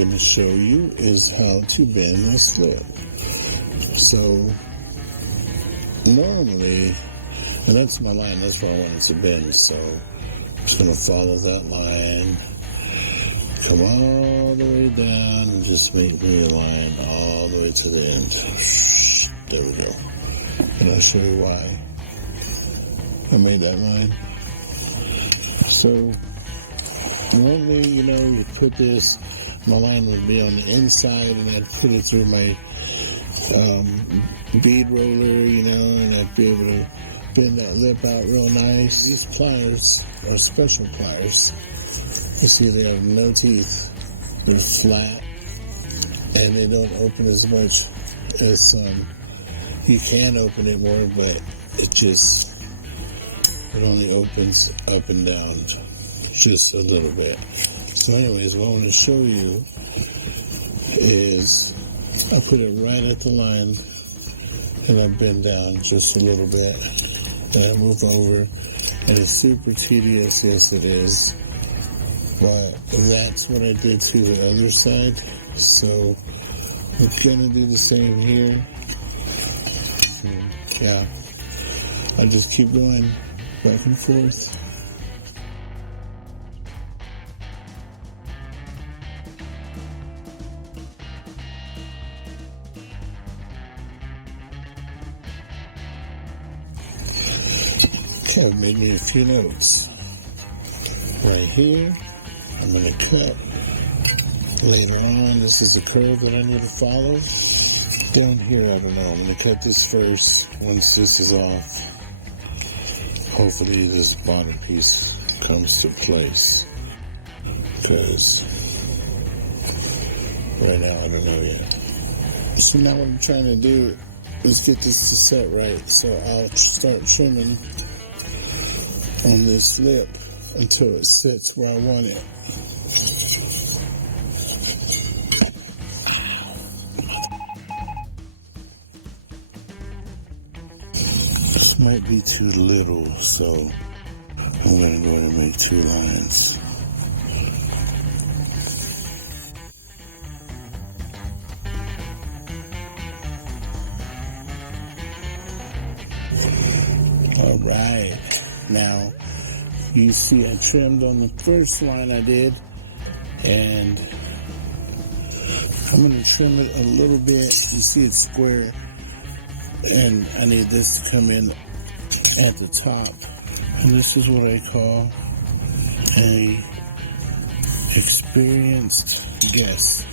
going to show you is how to bend the slip. So normally, and that's my line, that's where I want it to bend, so I'm just going to follow that line, come all the way down, and just make me a line all the way to the end. There we go. And I'll show you why I made that line. So normally, you put this, my line would be on the inside, and I'd put it through my bead roller, and I'd be able to bend that lip out real nice. These pliers are special pliers. You see, they have no teeth. They're flat, and they don't open as much as some. You can open it more, but it only opens up and down just a little bit. So anyways, what I want to show you is I put it right at the line, and I bend down just a little bit. Then I move over, and it's super tedious, yes it is, but that's what I did to the other side. So we're gonna do the same here. Yeah, I just keep going back and forth. Okay, I've made me a few notes. Right here, I'm going to cut. Later on, this is a curve that I need to follow. Down here, I don't know, I'm going to cut this first once this is off. Hopefully this bottom piece comes to place. Because right now, I don't know yet. So now what I'm trying to do is get this to set right. So I'll start trimming on this lip until it sits where I want it. This might be too little, so I'm going to go ahead and make 2 lines. All right. Now, you see I trimmed on the first line I did, and I'm going to trim it a little bit. You see it's square, and I need this to come in at the top. And this is what I call a experienced guess.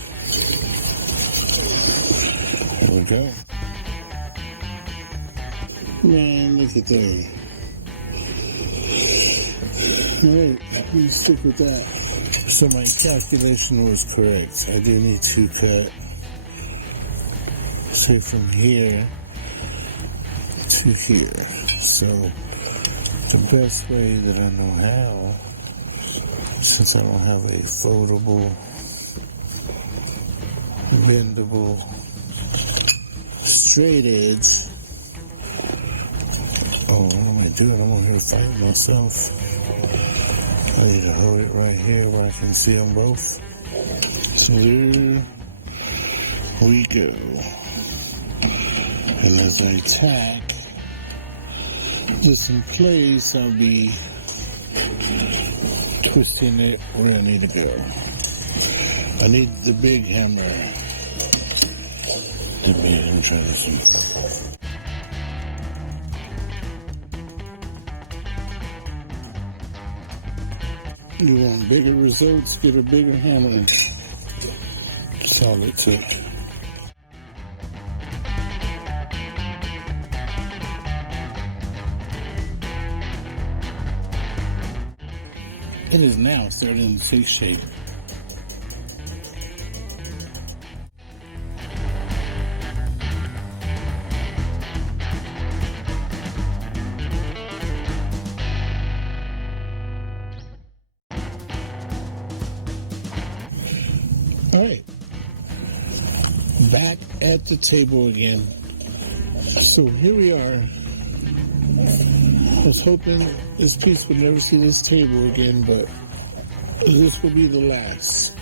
There we go. Man, look at that. Alright, we stick with that. So my calculation was correct. I do need to cut, say, from here to here. So the best way that I know how, since I don't have a foldable, bendable, straight edge. Oh, what am I doing? I'm over here fighting myself. I need to hold it right here where I can see them both. So there we go. And as I tack this in place, I'll be twisting it where I need to go. I need the big hammer. I'm trying to see. You want bigger results, get a bigger hammer. Solid tip. It is now starting to take shape. All right, back at the table again. So here we are. I was hoping this piece would never see this table again, but this will be the last.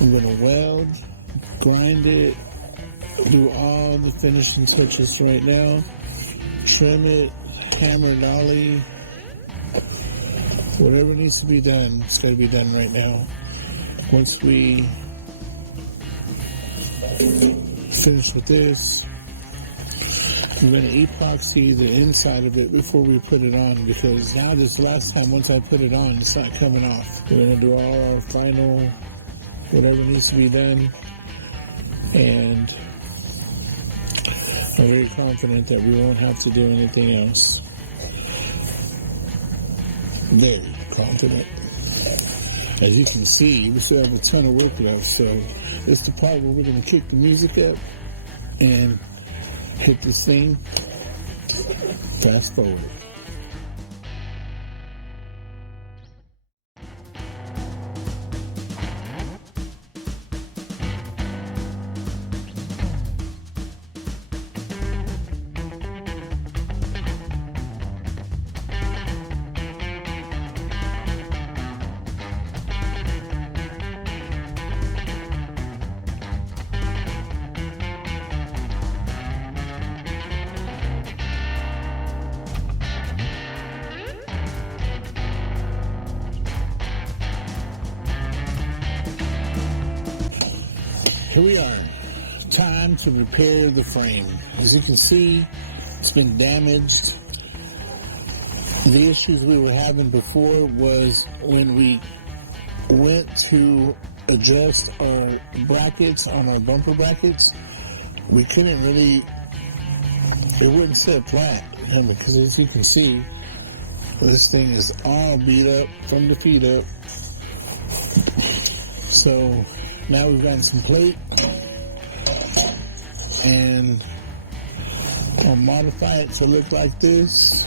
I'm going to weld, grind it, do all the finishing touches right now, trim it, hammer dolly, whatever needs to be done, it's got to be done right now. Once we finish with this, I'm going to epoxy the inside of it before we put it on, because now this last time, once I put it on, it's not coming off. We're going to do all our final, whatever needs to be done, and I'm very confident that we won't have to do anything else. Very confident. As you can see, we still have a ton of work left, so it's the part where we're going to kick the music up and hit this thing, fast forward. Here we are, time to repair the frame. As you can see, it's been damaged. The issues we were having before was when we went to adjust our brackets on our bumper brackets, we couldn't really, it wouldn't sit flat, because as you can see, this thing is all beat up from the feet up. So now we've gotten some plate, and I'll modify it to look like this.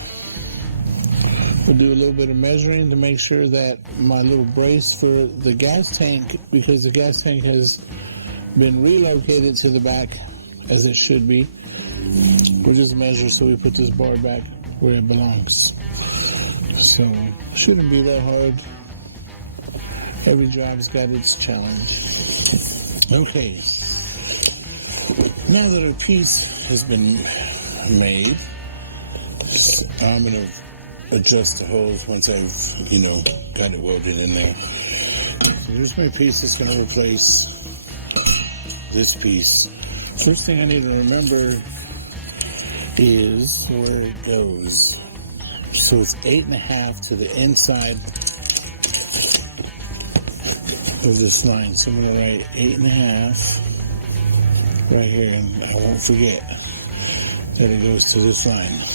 We'll do a little bit of measuring to make sure that my little brace for the gas tank, because the gas tank has been relocated to the back as it should be. We'll just measure so we put this bar back where it belongs. So, shouldn't be that hard. Every job's got its challenge. Okay, now that our piece has been made, I'm going to adjust the holes once I've, got it welded in there. So here's my piece that's going to replace this piece. First thing I need to remember is where it goes. So it's 8.5 to the inside of this line. So I'm going to write 8.5 right here, and I won't forget that it goes to this line.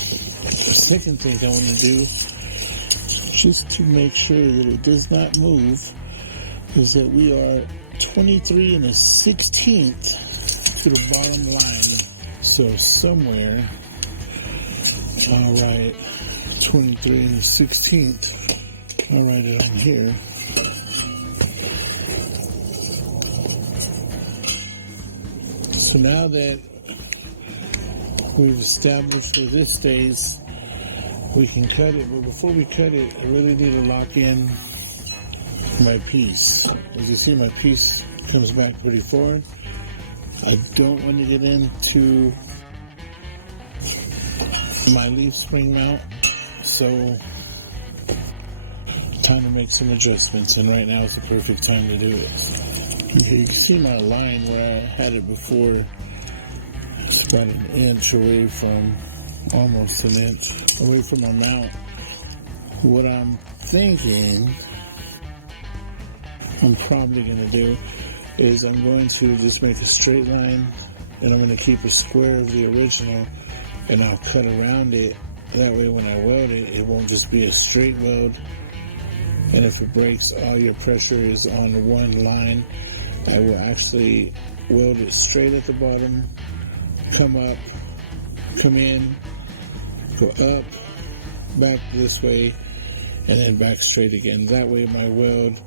The second thing I want to do, just to make sure that it does not move, is that we are 23 1/16 to the bottom line. So somewhere, I'll write 23 1/16. I'll write it on here. So now that we've established where this stays, we can cut it. But before we cut it, I really need to lock in my piece. As you see, my piece comes back pretty far. I don't want to get into my leaf spring mount, so time to make some adjustments, and right now is the perfect time to do it. Okay, you can see my line where I had it before. It's about an inch away from, almost an inch away from my mount. What I'm thinking I'm probably going to do is I'm going to just make a straight line, and I'm going to keep a square of the original, and I'll cut around it. That way when I weld it, it won't just be a straight weld, and if it breaks, all your pressure is on the one line. I will actually weld it straight at the bottom, come up, come in, go up, back this way, and then back straight again. That way my weld,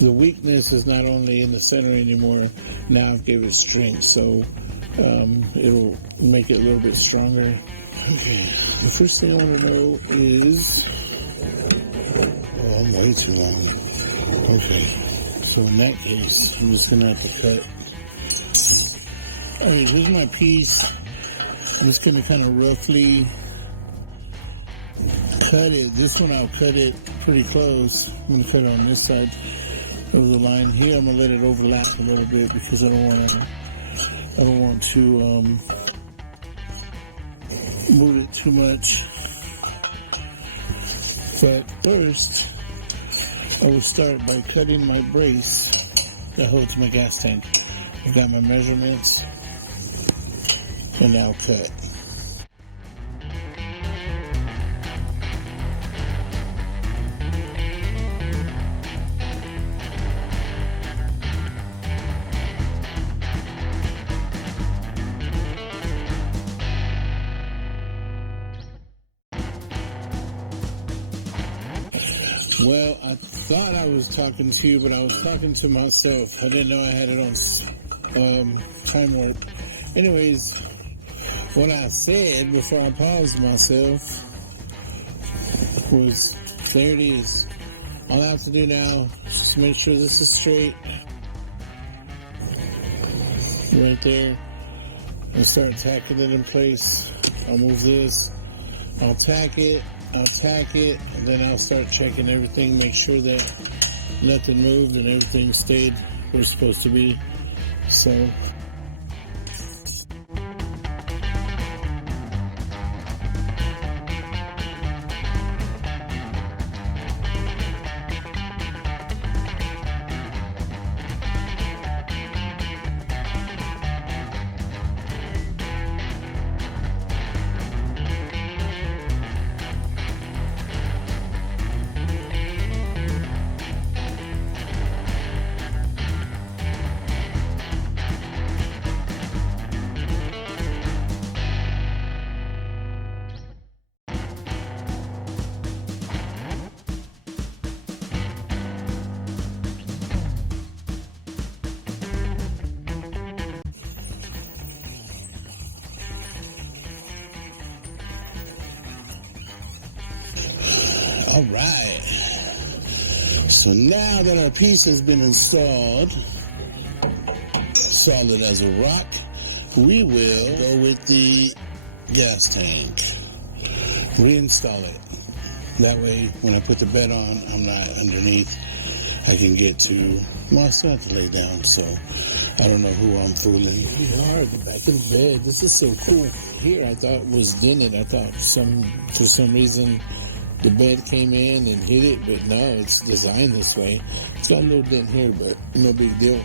the weakness is not only in the center anymore, now I've gave it strength, so it'll make it a little bit stronger. Okay, the first thing I want to know is, I'm way way too long. Okay, so in that case, I'm just gonna have to cut. Alright, here's my piece. I'm just gonna kind of roughly cut it. This one I'll cut it pretty close. I'm gonna cut it on this side of the line. Here I'm gonna let it overlap a little bit because I don't want to move it too much. But first, I will start by cutting my brace that holds my gas tank. I've got my measurements, and I'll cut. Well, I thought I was talking to you, but I was talking to myself. I didn't know I had it on time warp. Anyways, what I said before I paused myself was, there it is. All I have to do now is just make sure this is straight. Right there. And start tacking it in place. I'll move this. I'll tack it, and then I'll start checking everything, make sure that nothing moved and everything stayed where it's supposed to be. So, all right. So now that our piece has been installed, solid as a rock, we will go with the gas tank. Reinstall it. That way, when I put the bed on, I'm not underneath. I can get to my stuff to lay down, so I don't know who I'm fooling. You are the back of the bed. This is so cool. Here, I thought it was dented. I thought for some reason the bed came in and hit it, but no, it's designed this way. It's got a little dent here, but no big deal.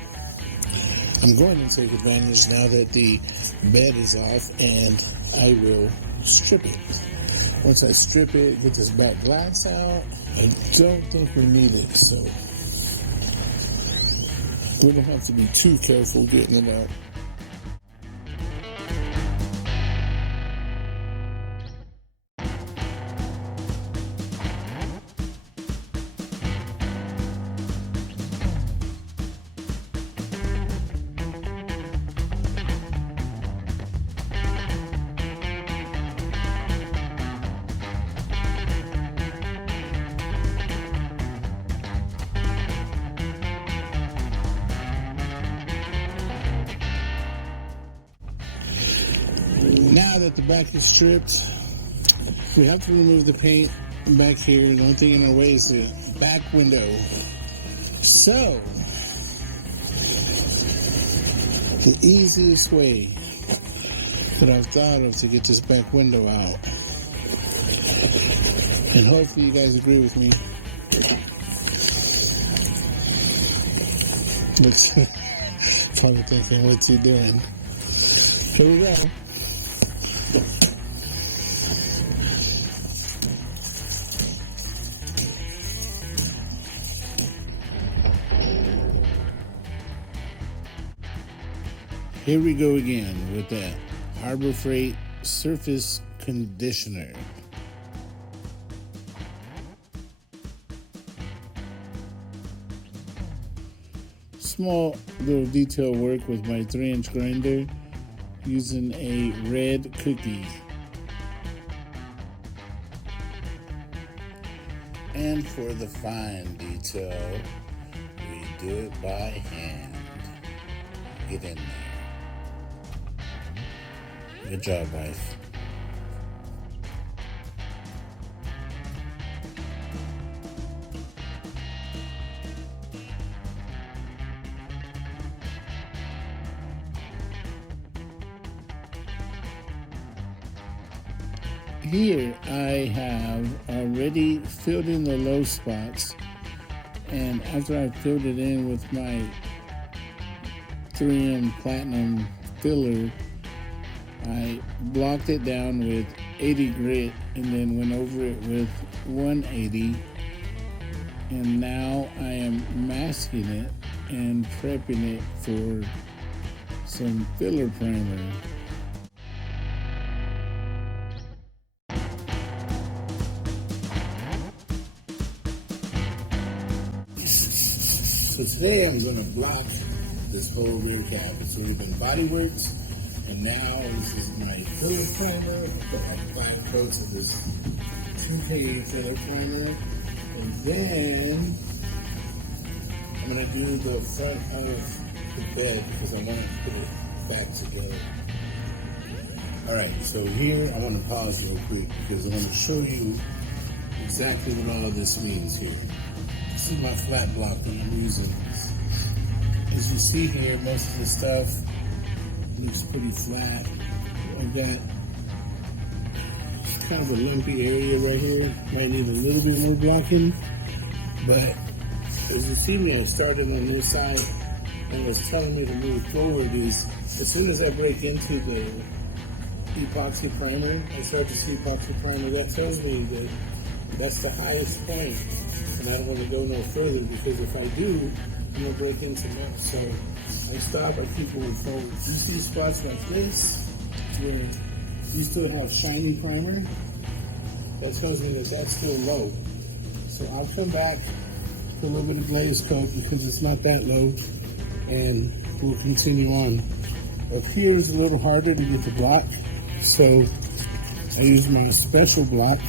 I'm going to take advantage now that the bed is off, and I will strip it. Once I strip it, get this back glass out, I don't think we need it, so we don't have to be too careful getting it out. Now that the back is stripped, we have to remove the paint back here. The only thing in our way is the back window. So, the easiest way that I've thought of to get this back window out, and hopefully you guys agree with me. Looks probably thinking, what's he doing? Here we go. Here we go again with that Harbor Freight surface conditioner. Small little detail work with my 3-inch grinder using a red cookie. And for the fine detail, we do it by hand. Get in there. Good job, wife. Here I have already filled in the low spots, and after I filled it in with my 3M Platinum filler, I blocked it down with 80 grit and then went over it with 180, and now I am masking it and prepping it for some filler primer. So today I'm going to block this whole rear cab. It's already been bodyworks, and now this is my filler primer. I put like 5 coats of this 2K filler primer, and then I'm going to do the front of the bed because I want to put it back together. Alright, so here I want to pause real quick because I want to show you exactly what all of this means here. This is my flat block that I'm using. As you see here, most of the stuff looks pretty flat. I've got kind of a lumpy area right here. Might need a little bit more blocking, but as you see me, I started on this side, and what's telling me to move forward is as soon as I break into the epoxy primer, I start to see epoxy primer. That tells me that that's the highest point, and I don't want to go no further because if I do, I'm going to break into much. So I stop, I keep moving forward. You see spots like this where you still have shiny primer, that tells me that that's still low. So I'll come back, put a little bit of glaze coat because it's not that low, and we'll continue on. Up here is a little harder to get the block, so I use my special block.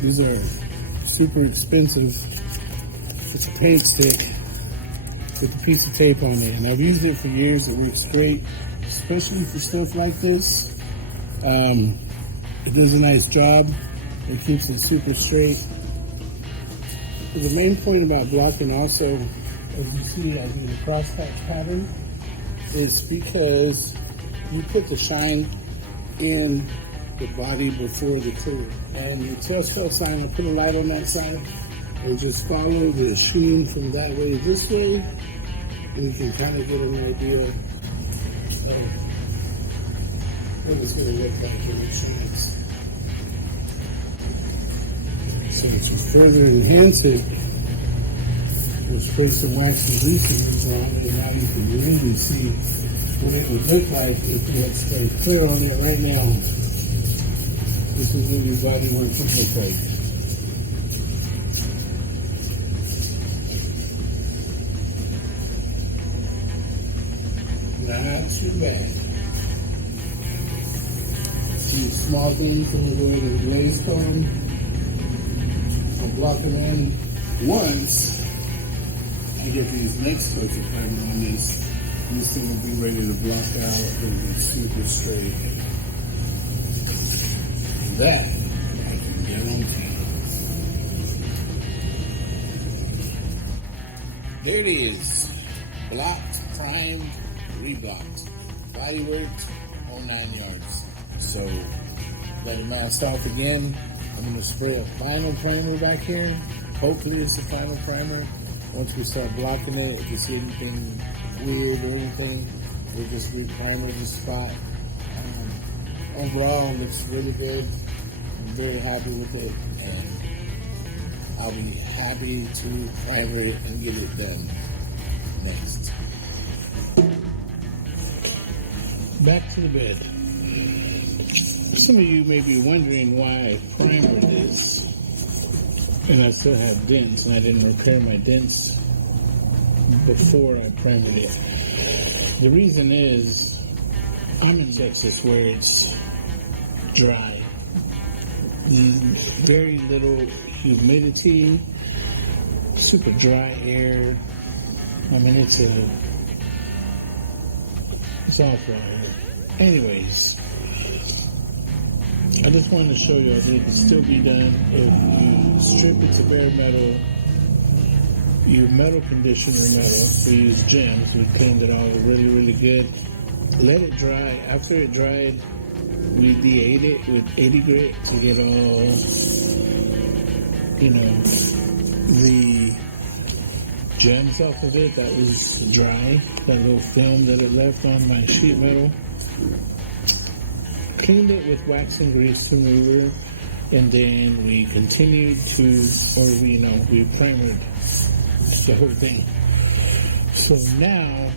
These are super expensive. It's a paint stick with a piece of tape on it, and I've used it for years. It works great, especially for stuff like this. It does a nice job. It keeps it super straight. The main point about blocking also, as you see, I do the crosshatch pattern, is because you put the shine in the body before the clear. And your telltale sign, I'll put a light on that side, and just follow the sheen from that way this way, and you can kind of get an idea of what it's going to look like in the shades. So to further enhance it, we'll spray some waxy greases on it, and now you can really see what it would look like if we had spray clear on it right now. This is what your body work would look like. Not too bad. See small things when we go into the glaze coating. I'll block it in once. I get these next coats of primer on this. This thing will be ready to block out. It'll be super straight. That I can guarantee. There it is. Blocked, primed, reblocked. Bodyworked, whole 9 yards. So, let it mask off again. I'm going to spray a final primer back here. Hopefully it's the final primer. Once we start blocking it, if you see anything weird or anything, we'll just re-primer the spot. Overall, it looks really good. I'm very happy with it, and I'll be happy to primer it and get it done next. Back to the bed. Some of you may be wondering why I primered this and I still have dents, and I didn't repair my dents before I primered it. The reason is I'm in Texas where it's dry. very little humidity, super dry air. I mean, it's awful. Anyways, I just wanted to show you that it can still be done if you strip it to bare metal. You metal condition your metal. We use gems. We cleaned it all really, really good. Let it dry. After it dried, we de-ate it with 80 grit to get all, the gems off of it that was dry. That little film that it left on my sheet metal. Cleaned it with wax and grease remover, and then we continued to, we primered the whole thing. So now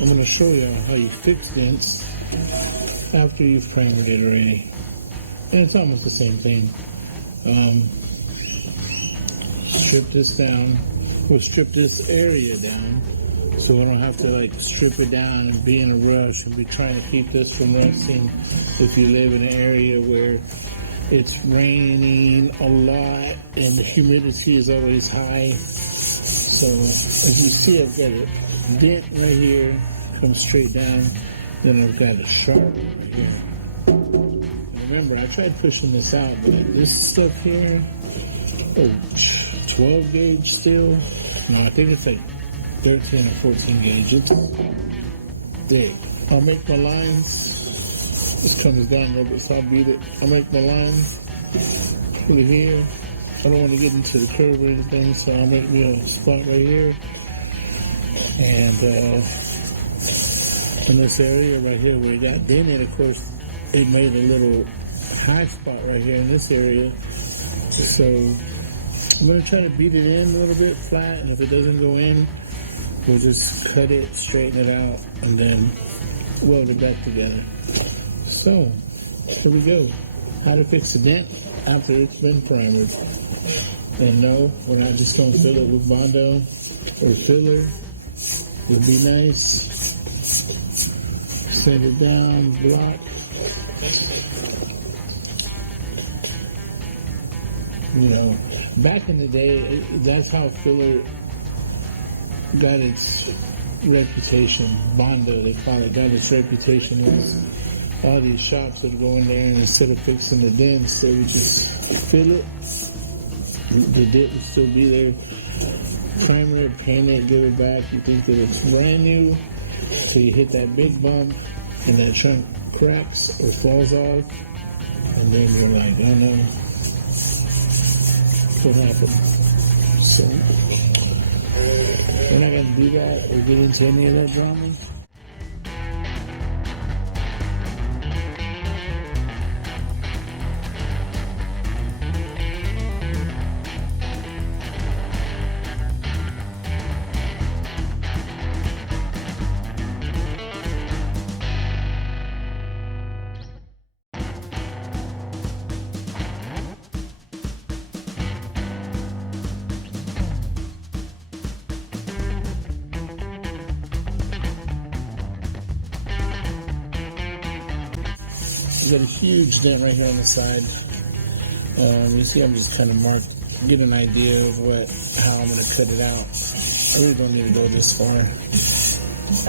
I'm going to show you how you fix dents after you've primered it already. And it's almost the same thing. Strip this down. We'll strip this area down so we don't have to strip it down and be in a rush and be trying to keep this from rusting if you live in an area where it's raining a lot and the humidity is always high. So as you see, I've got a dent right here, comes straight down. Then I've got a sharp right here. And remember, I tried pushing this out, but this stuff here, 12 gauge still. No, I think it's 13 or 14 gauge. It's thick. I'll make my lines. This comes down a little bit, so I'll beat it. I'll make my lines. Put it here. I don't want to get into the curve or anything, so I'll make me a spot right here. And in this area right here where it got dented, of course, it made a little high spot right here in this area. So I'm going to try to beat it in a little bit flat, and if it doesn't go in, we'll just cut it, straighten it out, and then weld it back together. So, here we go. How to fix a dent after it's been primered. And no, we're not just going to fill it with Bondo or filler. It'll be nice. Set it down, block. Back in the day, that's how filler got its reputation. Bondo, they call it, got its reputation. It was all these shops that go in there, and instead of fixing the dents, they would just fill it. The dent would still be there. Primer it, paint it, give it back. You think that it's brand new, till you hit that big bump, and that trunk cracks or falls off, and then you're like, oh no, what happened? So, we're not going to do that or get into any of that drama. You got a huge dent right here on the side. You see, I'm just kind of get an idea of how I'm going to cut it out. I really don't need to go this far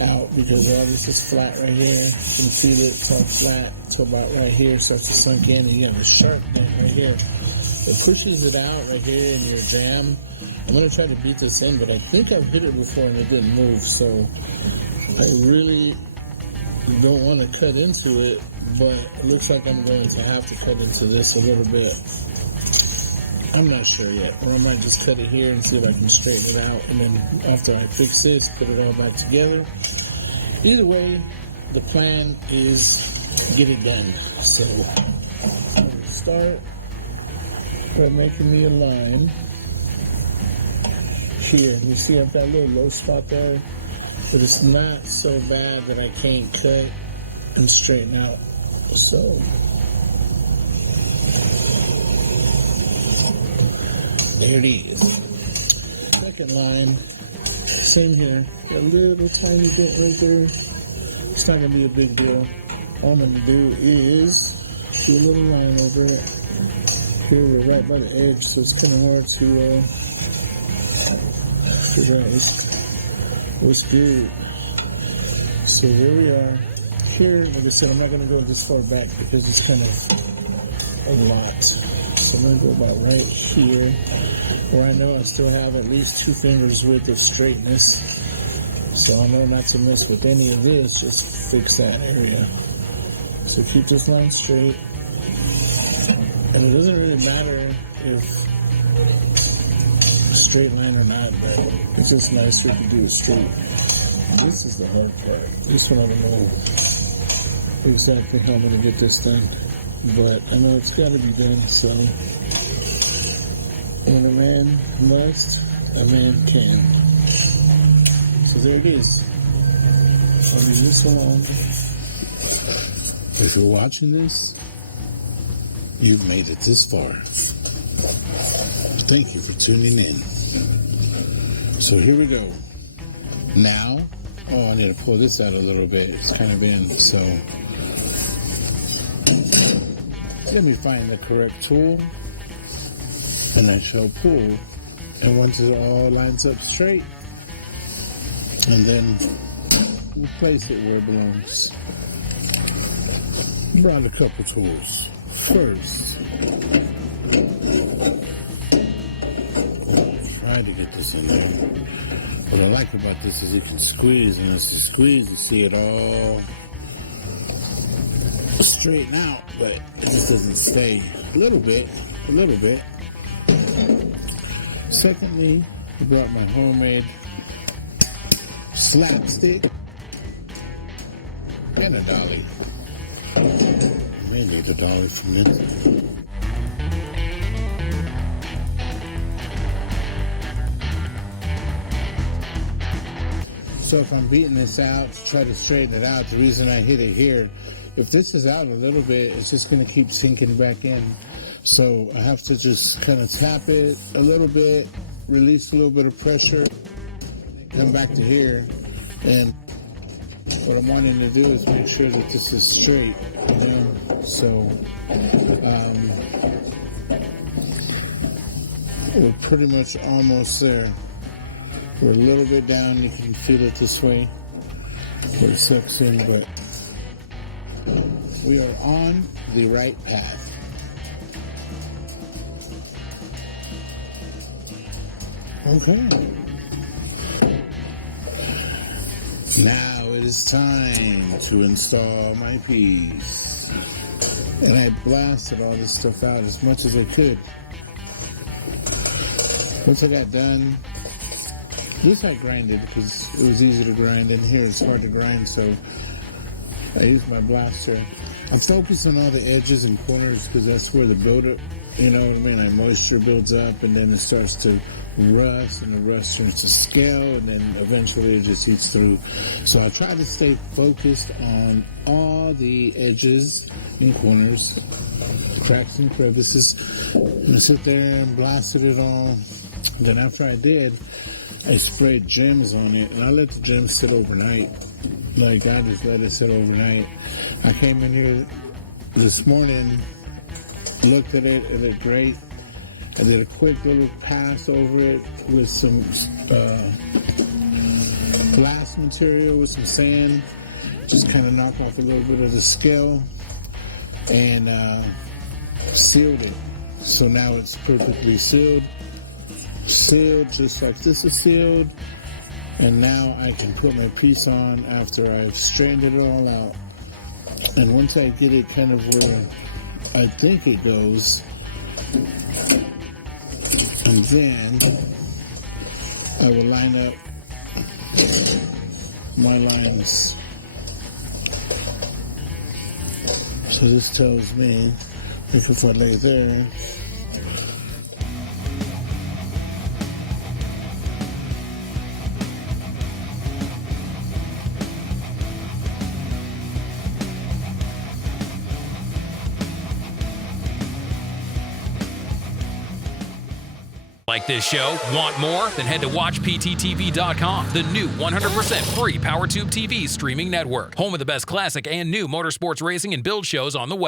out because all this is flat right here. You can see that it's all flat to about right here, starts to sunk in, and you have a sharp dent right here. It pushes it out right here in your jam. I'm going to try to beat this in, but I think I've hit it before and it didn't move, so I really don't want to cut into it, but it looks like I'm going to have to cut into this a little bit. I'm not sure yet, or I might just cut it here and see if I can straighten it out, and then after I fix this, put it all back together. Either way, the plan is get it done. So I'm going to start by making me a line here. You see I've got a little low spot there, but it's not so bad that I can't cut and straighten out. So there it is. Second line, same here. Got a little tiny dent right there. It's not going to be a big deal. All I'm going to do is do a little line over it. Here we're right by the edge, so it's kind of hard to figure out what's good. So here we are. Here, like I said, I'm not going to go this far back because it's kind of a lot. So I'm going to go about right here, where I know I still have at least 2 fingers worth of straightness. So I know not to mess with any of this, just fix that area. So keep this line straight. And it doesn't really matter if straight line or not, but it's just nicer if you do it straight. And this is the hard part. This one I don't know exactly how I'm going to get this done, but I know it's got to be done, so when a man must, a man can. So there it is. I'll leave this alone. If you're watching this, you've made it this far. Thank you for tuning in. So here we go. Now, I need to pull this out a little bit. It's kind of in, so let me find the correct tool, and I shall pull. And once it all lines up straight, and then we'll place it where it belongs. Brought a couple tools. First, try to get this in there. What I like about this is you can squeeze, and as you squeeze, you see it all straighten out, but it just doesn't stay. A little bit. Secondly, I brought my homemade slapstick and a dolly. I may need a dolly from this. So if I'm beating this out to try to straighten it out, the reason I hit it here, if this is out a little bit, it's just going to keep sinking back in. So I have to just kind of tap it a little bit, release a little bit of pressure, come back to here. And what I'm wanting to do is make sure that this is straight, you know? So we're pretty much almost there. We're a little bit down. You can feel it this way where it sucks in, but we are on the right path. Okay. Now it is time to install my piece. And I blasted all this stuff out as much as I could. Once I got done, this I grinded because it was easy to grind. In here it's hard to grind, so I used my blaster. I'm focused on all the edges and corners because that's where the buildup, you know what I mean, like moisture builds up and then it starts to rust, and the rust turns to scale, and then eventually it just eats through. So I try to stay focused on all the edges and corners, cracks and crevices, and I sit there and blasted it all. Then after I did, I sprayed gems on it, and I let the gems sit overnight. Like, I just let it sit overnight. I came in here this morning, looked at it, it looked great. I did a quick little pass over it with some glass material with some sand, just kind of knock off a little bit of the scale, and sealed it. So now it's perfectly sealed just like this is sealed. And now I can put my piece on after I've strained it all out. And once I get it kind of where I think it goes, and then I will line up my lines. So this tells me if I lay there, Like this show? Want more? Then head to WatchPTTV.com, the new 100% free PowerTube TV streaming network. Home of the best classic and new motorsports racing and build shows on the web.